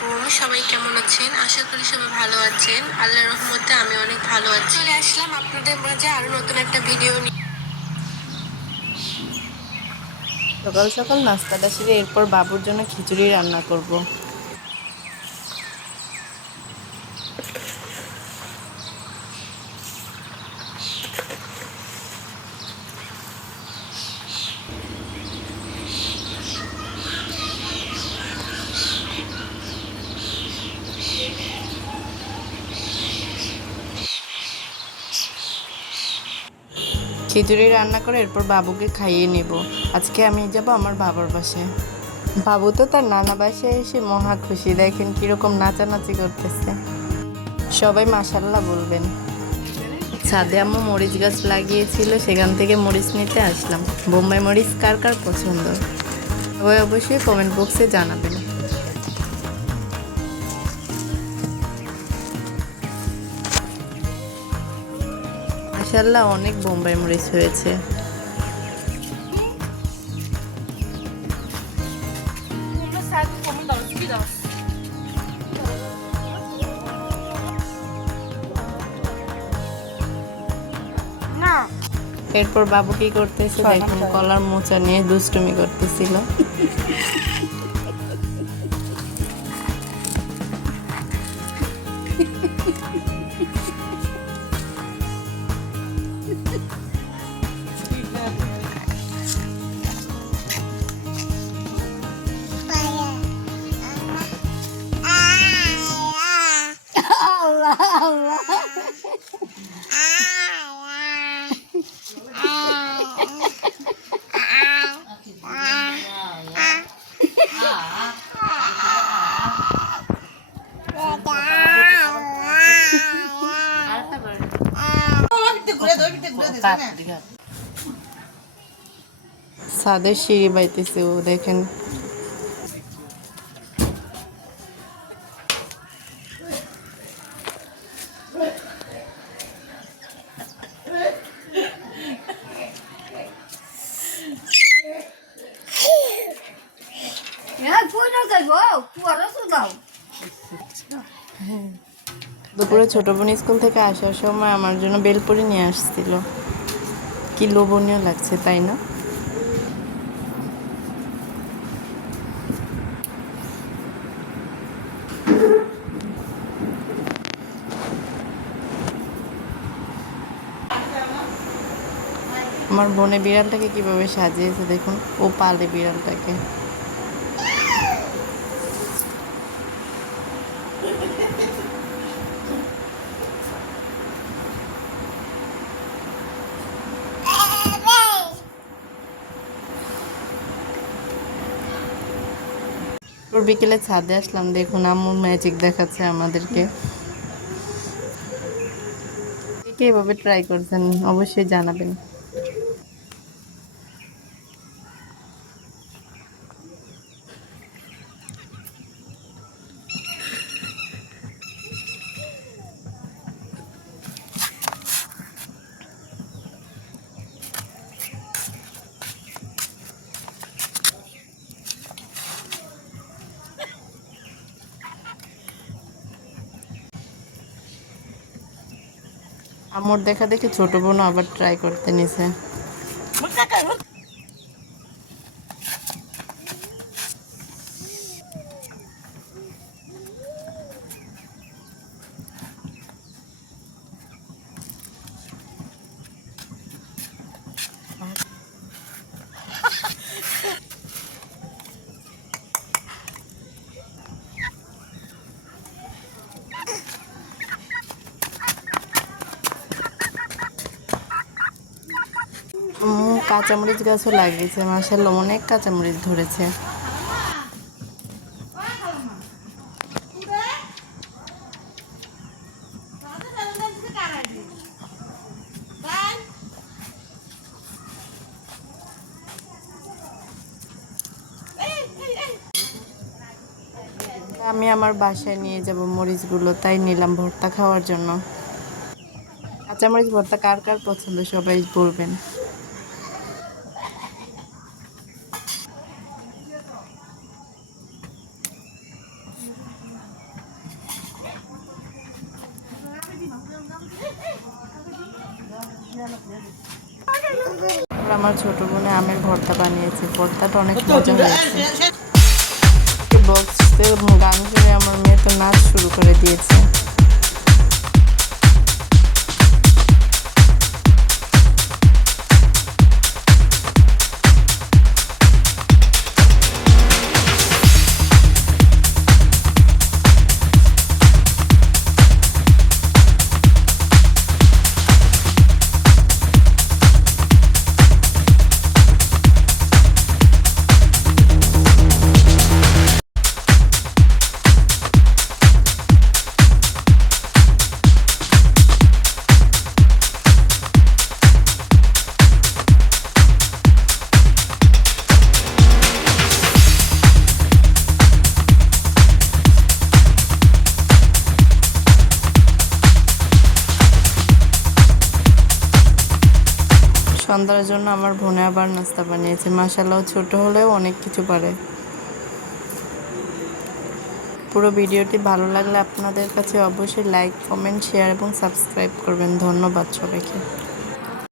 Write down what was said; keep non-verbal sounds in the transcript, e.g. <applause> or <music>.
আলাইকুম। সবাই কেমন আছেন? আশা করি সবাই ভালো আছেন। আল্লাহ রহমতে আমি অনেক ভালো আছি। চলে আসলাম আপনাদের মাঝে আরও নতুন একটা ভিডিও নিয়ে। সকাল সকাল নাস্তাটা সেরে এরপর বাবুর জন্য খিচুড়ি রান্না করব। খিচুড়ি রান্না করে এরপর বাবুকে খাইয়ে নেব। আজকে আমি যাব আমার বাবার বাসায়। বাবু তো তার নানা বাসায় এসে মহা খুশি। দেখেন কীরকম নাচানাচি করতেছে। সবাই মাসাল্লাহ বলবেন। ছাদে আম্মু মরিচ গাছ লাগিয়েছিল, সেখান থেকে মরিচ নিতে আসলাম। বোম্বাই মরিচ কার কার পছন্দ? সবাই অবশ্যই কমেন্ট বক্সে জানাবেন। মাসাল্লাহ অনেক বোম্বাই মরিচ হয়েছে। এরপর বাবু কি করতেছে? দেখুন কলার মোচা নিয়ে দুষ্টুমি করতেছিল। <laughs> ছাদের সিঁড়ি বাইতেছে ও দেখেন। দুপুরে ছোট বোন স্কুল থেকে আসার সময় আমার জন্য বেলপুরি নিয়ে আসছিল। কি লোভনীয় লাগছে, তাই না? আমার বোনে বিড়ালটাকে কীভাবে সাজিয়েছে দেখুন। ও পালে বিড়ালটাকে। ওর বিকেলে ছাদে আসলাম, দেখুন আম্মু ম্যাজিক দেখাচ্ছে আমাদেরকে। কে এভাবে ট্রাই করছেন, অবশ্যই জানাবেন। আমর দেখা দেখে ছোট বোনও আবার ট্রাই করতে নিছে। কাঁচামরিচ গাছও লাগিয়েছে মাসাল্লাহ অনেক কাঁচামরিচ ধরেছে। আমি আমার বাসায় নিয়ে যাব মরিচগুলো, তাই নিলাম ভর্তা খাওয়ার জন্য। কাঁচামরিচ ভর্তা কার কার পছন্দ সবাই বলবেন। আমার ছোট বোনে আমের ভর্তা বানিয়েছে। ভর্তাটা অনেক মজা হয়েছে। বক্সে গান শুনে আমার মেয়ে তো নাচ শুরু করে দিয়েছে। সন্ধ্যার জন্য আমার বোনে আবার নাস্তা বানিয়েছে। মাসাল্লাহ ছোট হলেও অনেক কিছু পারে। পুরো ভিডিওটি ভালো লাগলে আপনাদের কাছে অবশ্যই লাইক কমেন্ট শেয়ার এবং সাবস্ক্রাইব করবেন। ধন্যবাদ সবাইকে।